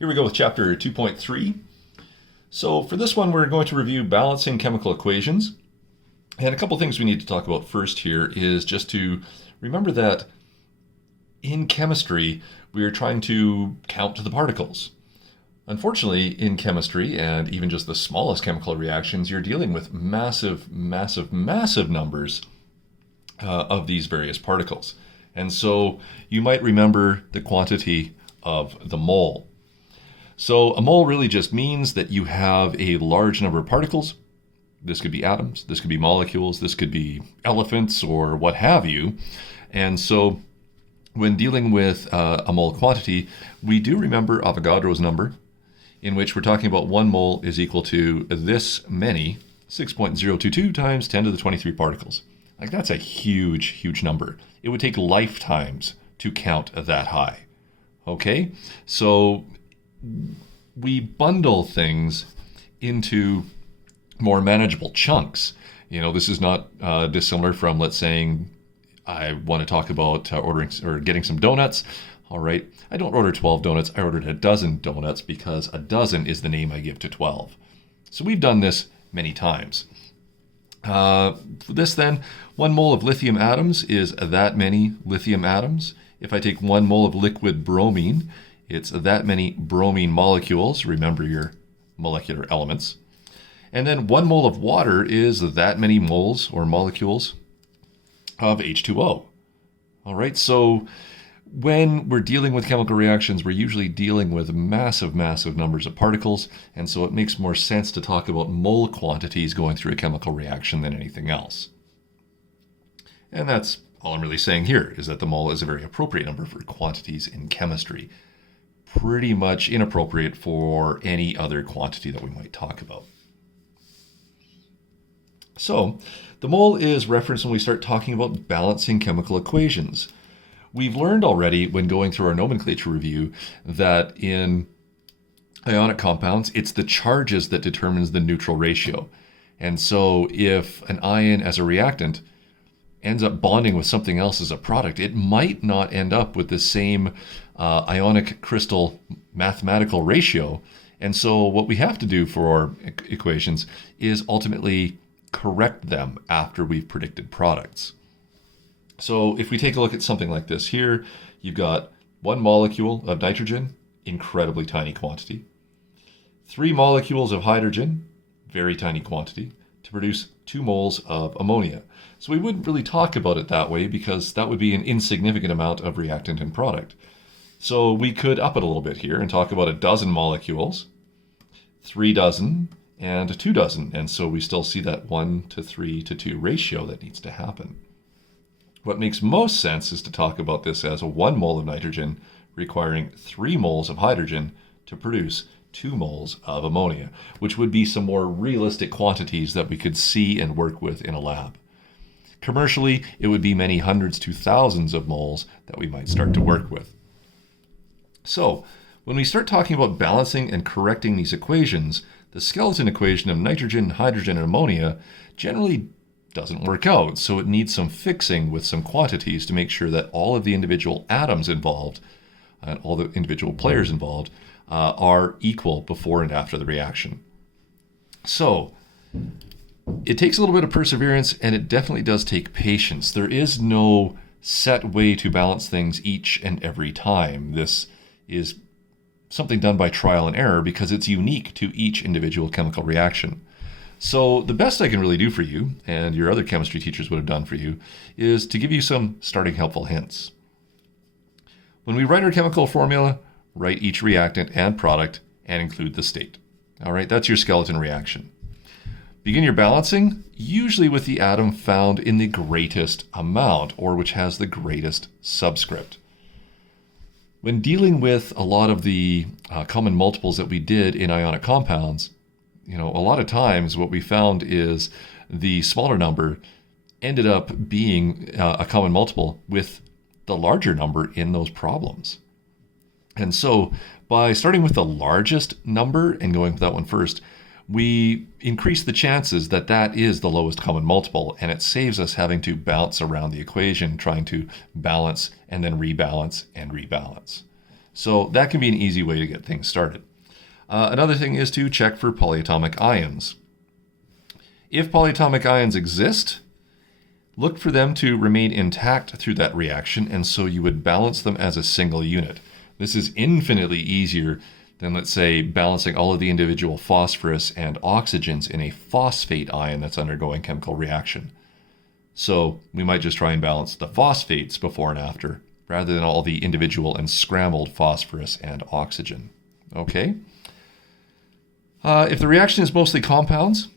Here we go with chapter 2.3. So for this one, we're going to review balancing chemical equations. And a couple things we need to talk about first here is just to remember that in chemistry, we are trying to count the particles. Unfortunately, in chemistry, and even just the smallest chemical reactions, you're dealing with massive numbers of these various particles. And so you might remember the quantity of the mole. So a mole really just means that you have a large number of particles. This could be atoms, this could be molecules, this could be elephants or what have you. And so when dealing with a mole quantity, we do remember Avogadro's number, in which we're talking about 1 mole is equal to this many, 6.022 times 10 to the 23 particles. Like, that's a huge number. It would take lifetimes to count that high. Okay? So we bundle things into more manageable chunks. You know, this is not dissimilar from, let's saying, I want to talk about ordering or getting some donuts. All right, I don't order 12 donuts. I ordered a dozen donuts because a dozen is the name I give to 12. So we've done this many times. For this then, 1 mole of lithium atoms is that many lithium atoms. If I take 1 mole of liquid bromine, it's that many bromine molecules. Remember your molecular elements. And then 1 mole of water is that many moles or molecules of H2O. All right, so when we're dealing with chemical reactions, we're usually dealing with massive numbers of particles, and so it makes more sense to talk about mole quantities going through a chemical reaction than anything else. And that's all I'm really saying here, is that the mole is a very appropriate number for quantities in chemistry. Pretty much inappropriate for any other quantity that we might talk about. So, the mole is referenced when we start talking about balancing chemical equations. We've learned already when going through our nomenclature review that in ionic compounds, it's the charges that determines the neutral ratio. And so if an ion as a reactant ends up bonding with something else as a product, it might not end up with the same ionic crystal mathematical ratio. And so what we have to do for our equations is ultimately correct them after we've predicted products. So if we take a look at something like this here, you've got 1 molecule of nitrogen, incredibly tiny quantity. 3 molecules of hydrogen, very tiny quantity, to produce 2 moles of ammonia. So we wouldn't really talk about it that way because that would be an insignificant amount of reactant and product. So we could up it a little bit here and talk about a dozen molecules, 3 dozen, and 2 dozen. And so we still see that 1 to 3 to 2 ratio that needs to happen. What makes most sense is to talk about this as a 1 mole of nitrogen requiring 3 moles of hydrogen to produce 2 moles of ammonia, which would be some more realistic quantities that we could see and work with in a lab. Commercially, it would be many hundreds to thousands of moles that we might start to work with. So, when we start talking about balancing and correcting these equations, the skeleton equation of nitrogen, hydrogen, and ammonia generally doesn't work out, so it needs some fixing with some quantities to make sure that all of the individual atoms involved and all the individual players involved are equal before and after the reaction. So it takes a little bit of perseverance, and it definitely does take patience. There is no set way to balance things each and every time. This is something done by trial and error because it's unique to each individual chemical reaction. So the best I can really do for you, and your other chemistry teachers would have done for you, is to give you some starting helpful hints. When we write our chemical formula, write each reactant and product and include the state. All right, that's your skeleton reaction. Begin your balancing, usually with the atom found in the greatest amount, or which has the greatest subscript. When dealing with a lot of the common multiples that we did in ionic compounds, a lot of times what we found is the smaller number ended up being a common multiple with the larger number in those problems. And so by starting with the largest number and going with that one first, we increase the chances that that is the lowest common multiple, and it saves us having to bounce around the equation, trying to balance and then rebalance and rebalance. So that can be an easy way to get things started. Another thing is to check for polyatomic ions. If polyatomic ions exist, look for them to remain intact through that reaction, and so you would balance them as a single unit. This is infinitely easier than, let's say, balancing all of the individual phosphorus and oxygens in a phosphate ion that's undergoing chemical reaction. So we might just try and balance the phosphates before and after, rather than all the individual and scrambled phosphorus and oxygen. Okay? If the reaction is mostly compounds,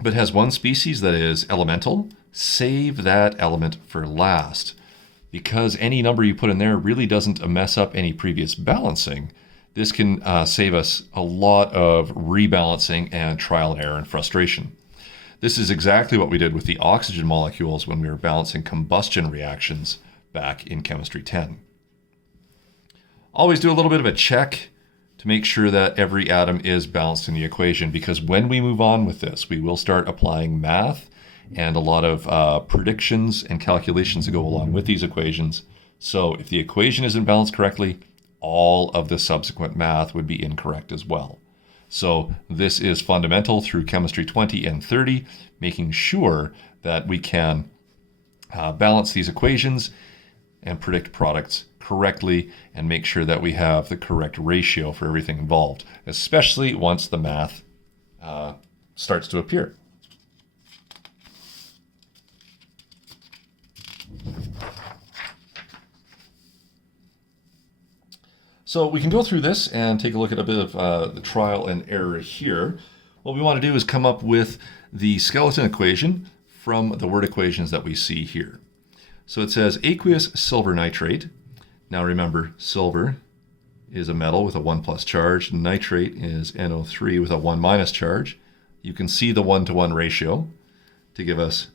but has one species that is elemental, save that element for last. Because any number you put in there really doesn't mess up any previous balancing, this can save us a lot of rebalancing and trial and error and frustration. This is exactly what we did with the oxygen molecules when we were balancing combustion reactions back in Chemistry 10. Always do a little bit of a check to make sure that every atom is balanced in the equation, because when we move on with this, we will start applying math and a lot of predictions and calculations that go along with these equations. So if the equation isn't balanced correctly, all of the subsequent math would be incorrect as well. So this is fundamental through Chemistry 20 and 30, making sure that we can balance these equations and predict products correctly and make sure that we have the correct ratio for everything involved, especially once the math starts to appear. So we can go through this and take a look at a bit of the trial and error here. What we want to do is come up with the skeleton equation from the word equations that we see here. So it says aqueous silver nitrate. Now remember, silver is a metal with a 1+ charge. Nitrate is NO3 with a 1- charge. You can see the 1-to-1 ratio to give us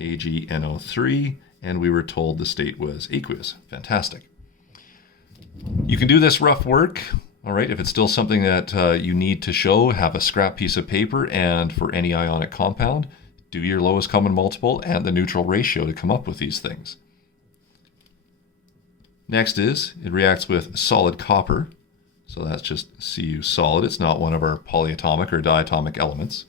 AgNO3, and we were told the state was aqueous. Fantastic. You can do this rough work, all right, if it's still something that you need to show, have a scrap piece of paper, and for any ionic compound, do your lowest common multiple and the neutral ratio to come up with these things. Next is, it reacts with solid copper, so that's just Cu solid. It's not one of our polyatomic or diatomic elements.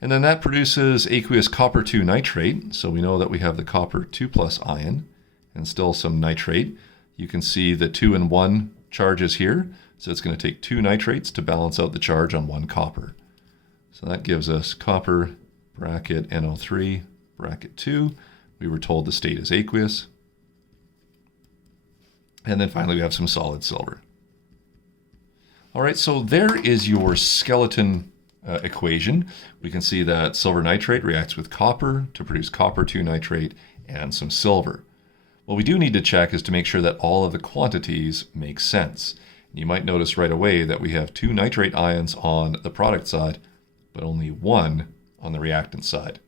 And then that produces aqueous copper 2 nitrate, so we know that we have the copper 2+ ion and still some nitrate. You can see the 2 and 1 charges here, so it's going to take 2 nitrates to balance out the charge on 1 copper. So that gives us copper bracket NO3 bracket 2. We were told the state is aqueous. And then finally we have some solid silver. All right, so there is your skeleton equation. We can see that silver nitrate reacts with copper to produce copper 2 nitrate and some silver. What we do need to check is to make sure that all of the quantities make sense. You might notice right away that we have 2 nitrate ions on the product side, but only 1 on the reactant side.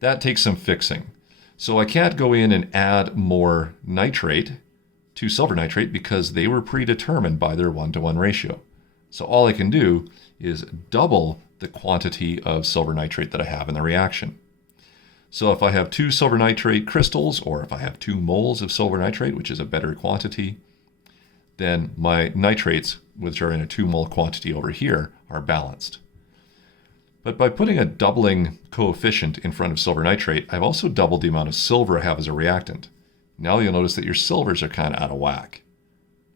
That takes some fixing. So I can't go in and add more nitrate to silver nitrate because they were predetermined by their 1-to-1 ratio. So all I can do is double the quantity of silver nitrate that I have in the reaction. So if I have 2 silver nitrate crystals, or if I have 2 moles of silver nitrate, which is a better quantity, then my nitrates, which are in a 2 mole quantity over here, are balanced. But by putting a doubling coefficient in front of silver nitrate, I've also doubled the amount of silver I have as a reactant. Now you'll notice that your silvers are kind of out of whack.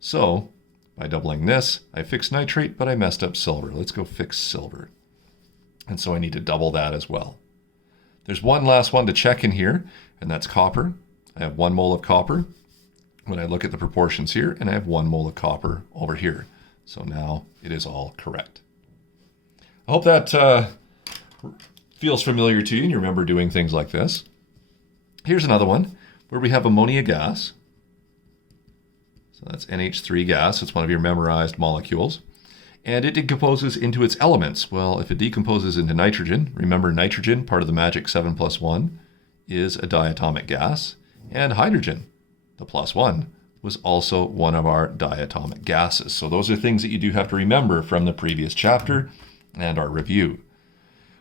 So by doubling this, I fixed nitrate, but I messed up silver. Let's go fix silver. And so I need to double that as well. There's one last one to check in here, and that's copper. I have 1 mole of copper when I look at the proportions here, and I have 1 mole of copper over here. So now it is all correct. I hope that feels familiar to you and you remember doing things like this. Here's another one where we have ammonia gas. So that's NH3 gas. It's one of your memorized molecules. And it decomposes into its elements. Well, if it decomposes into nitrogen, remember nitrogen, part of the magic 7+1, is a diatomic gas. And hydrogen, the +1, was also one of our diatomic gases. So those are things that you do have to remember from the previous chapter and our review.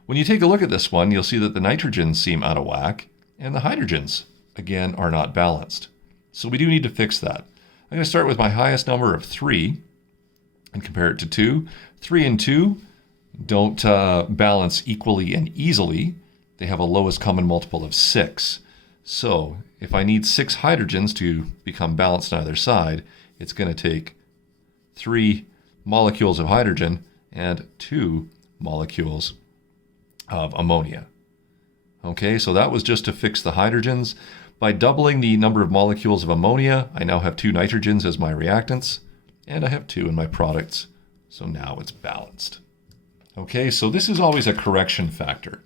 When you take a look at this one, you'll see that the nitrogens seem out of whack, and the hydrogens, again, are not balanced. So we do need to fix that. I'm going to start with my highest number of 3 and compare it to 2. 3 and 2 don't balance equally and easily. They have a lowest common multiple of 6. So if I need 6 hydrogens to become balanced on either side, it's going to take 3 molecules of hydrogen and 2 molecules of ammonia. Okay, so that was just to fix the hydrogens. By doubling the number of molecules of ammonia, I now have 2 nitrogens as my reactants, and I have 2 in my products. So now it's balanced. Okay, so this is always a correction factor.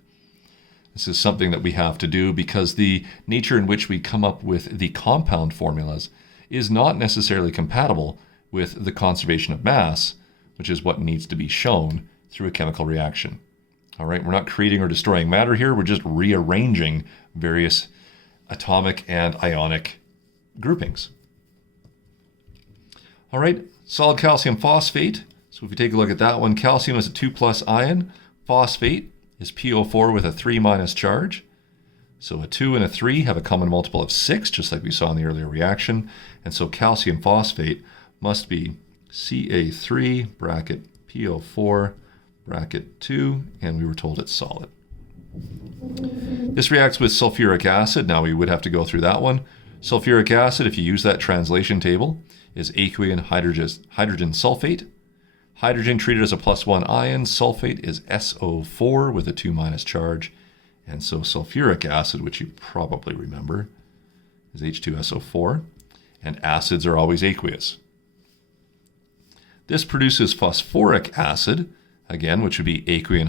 This is something that we have to do because the nature in which we come up with the compound formulas is not necessarily compatible with the conservation of mass, which is what needs to be shown through a chemical reaction. All right, we're not creating or destroying matter here, we're just rearranging various atomic and ionic groupings. All right, solid calcium phosphate. So if we take a look at that one, calcium is a 2+ ion, phosphate is PO4 with a 3- charge. So a 2 and a 3 have a common multiple of 6, just like we saw in the earlier reaction. And so calcium phosphate must be Ca3 bracket PO4 bracket 2, and we were told it's solid. This reacts with sulfuric acid. Now we would have to go through that one. Sulfuric acid, if you use that translation table, is aqueous hydrogen sulfate. Hydrogen treated as a +1 ion. Sulfate is SO4 with a 2- charge. And so sulfuric acid, which you probably remember, is H2SO4. And acids are always aqueous. This produces phosphoric acid, again, which would be aqueous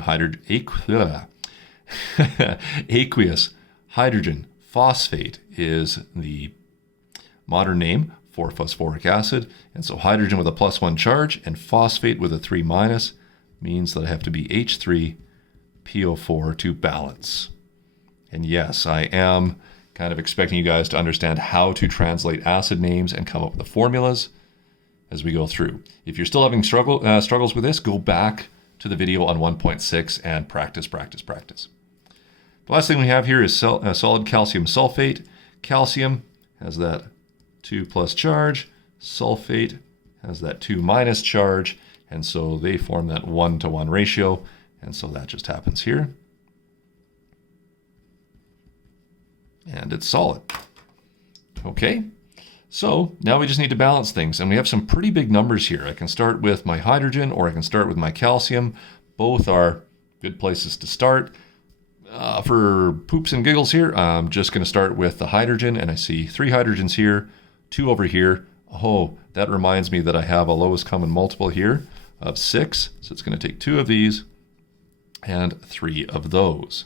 hydrogen phosphate is the modern name for phosphoric acid. And so hydrogen with a +1 charge and phosphate with a 3- means that I have to be H3PO4 to balance. And yes, I am kind of expecting you guys to understand how to translate acid names and come up with the formulas as we go through. If you're still having struggles with this, go back to the video on 1.6 and practice. The last thing we have here is solid calcium sulfate. Calcium has that 2+ charge. Sulfate has that 2- charge. And so they form that 1-to-1 ratio. And so that just happens here. And it's solid. Okay, so now we just need to balance things. And we have some pretty big numbers here. I can start with my hydrogen or I can start with my calcium. Both are good places to start. For poops and giggles here, I'm just going to start with the hydrogen, and I see 3 hydrogens here, 2 over here. Oh, that reminds me that I have a lowest common multiple here of 6, so it's going to take 2 of these and 3 of those.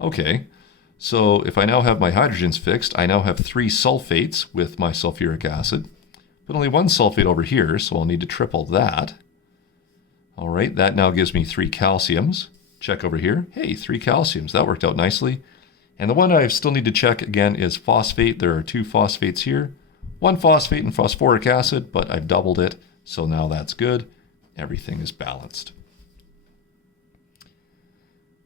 Okay, so if I now have my hydrogens fixed, I now have 3 sulfates with my sulfuric acid, but only 1 sulfate over here, so I'll need to triple that. All right, that now gives me 3 calciums. Check over here. Hey, 3 calciums. That worked out nicely. And the one I still need to check again is phosphate. There are 2 phosphates here. 1 phosphate and phosphoric acid, but I've doubled it, so now that's good. Everything is balanced.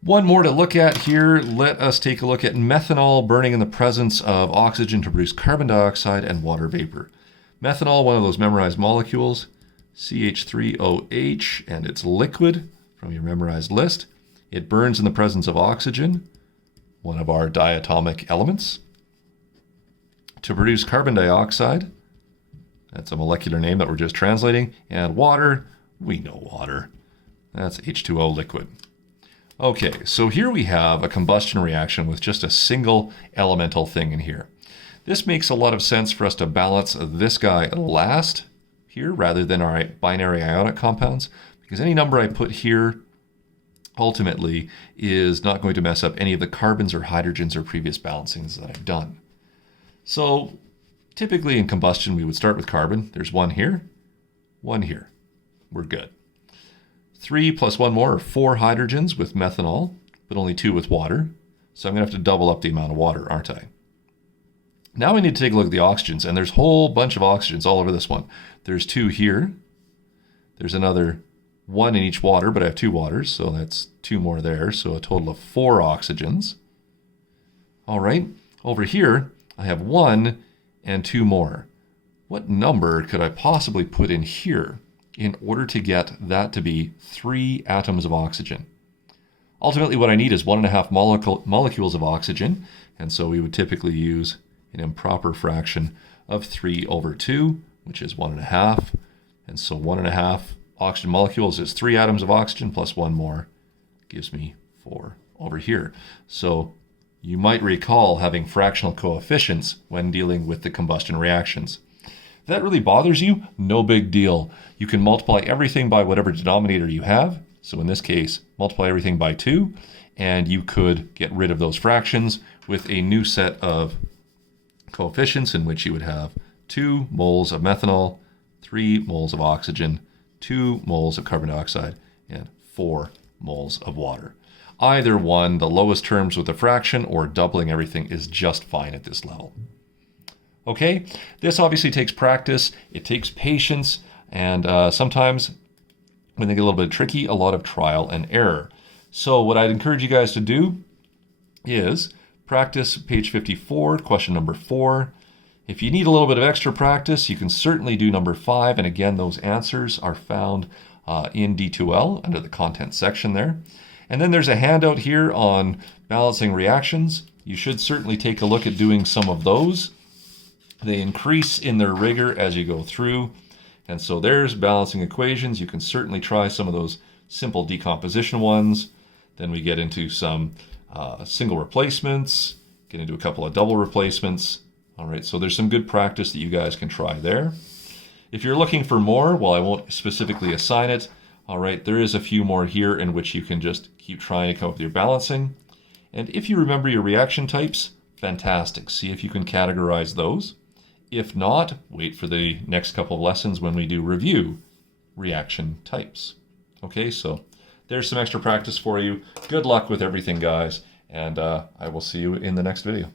One more to look at here. Let us take a look at methanol burning in the presence of oxygen to produce carbon dioxide and water vapor. Methanol, one of those memorized molecules, CH3OH, and it's liquid from your memorized list. It burns in the presence of oxygen, one of our diatomic elements, to produce carbon dioxide. That's a molecular name that we're just translating. And water, we know water. That's H2O liquid. Okay, so here we have a combustion reaction with just a single elemental thing in here. This makes a lot of sense for us to balance this guy last here rather than our binary ionic compounds, because any number I put here ultimately is not going to mess up any of the carbons or hydrogens or previous balancings that I've done. So typically in combustion, we would start with carbon. There's 1 here, 1 here. We're good. 3 plus 1 more are 4 hydrogens with methanol, but only 2 with water. So I'm going to have to double up the amount of water, aren't I? Now we need to take a look at the oxygens, and there's a whole bunch of oxygens all over this one. There's 2 here. There's another 1 in each water, but I have 2 waters, so that's 2 more there, so a total of 4 oxygens. All right, over here, I have 1 and 2 more. what number could I possibly put in here in order to get that to be 3 atoms of oxygen? Ultimately, what I need is 1.5 molecules of oxygen, and so we would typically use an improper fraction of 3/2, which is 1.5. And so 1.5 oxygen molecules is 3 atoms of oxygen plus 1 more gives me 4 over here. So you might recall having fractional coefficients when dealing with the combustion reactions. If that really bothers you, no big deal. You can multiply everything by whatever denominator you have. So in this case, multiply everything by 2, and you could get rid of those fractions with a new set of coefficients in which you would have 2 moles of methanol, 3 moles of oxygen, 2 moles of carbon dioxide, and 4 moles of water. Either one, the lowest terms with a fraction or doubling everything is just fine at this level. Okay, this obviously takes practice, it takes patience, and sometimes when they get a little bit tricky, a lot of trial and error. So what I'd encourage you guys to do is practice page 54, question number 4. If you need a little bit of extra practice, you can certainly do number 5. And again, those answers are found in D2L under the content section there. And then there's a handout here on balancing reactions. You should certainly take a look at doing some of those. They increase in their rigor as you go through. And so there's balancing equations. You can certainly try some of those simple decomposition ones. Then we get into some single replacements, get into a couple of double replacements. All right, so there's some good practice that you guys can try there. If you're looking for more, well, I won't specifically assign it. All right, there is a few more here in which you can just keep trying to come up with your balancing. And if you remember your reaction types, fantastic. See if you can categorize those. If not, wait for the next couple of lessons when we do review reaction types. Okay, so there's some extra practice for you. Good luck with everything, guys, and I will see you in the next video.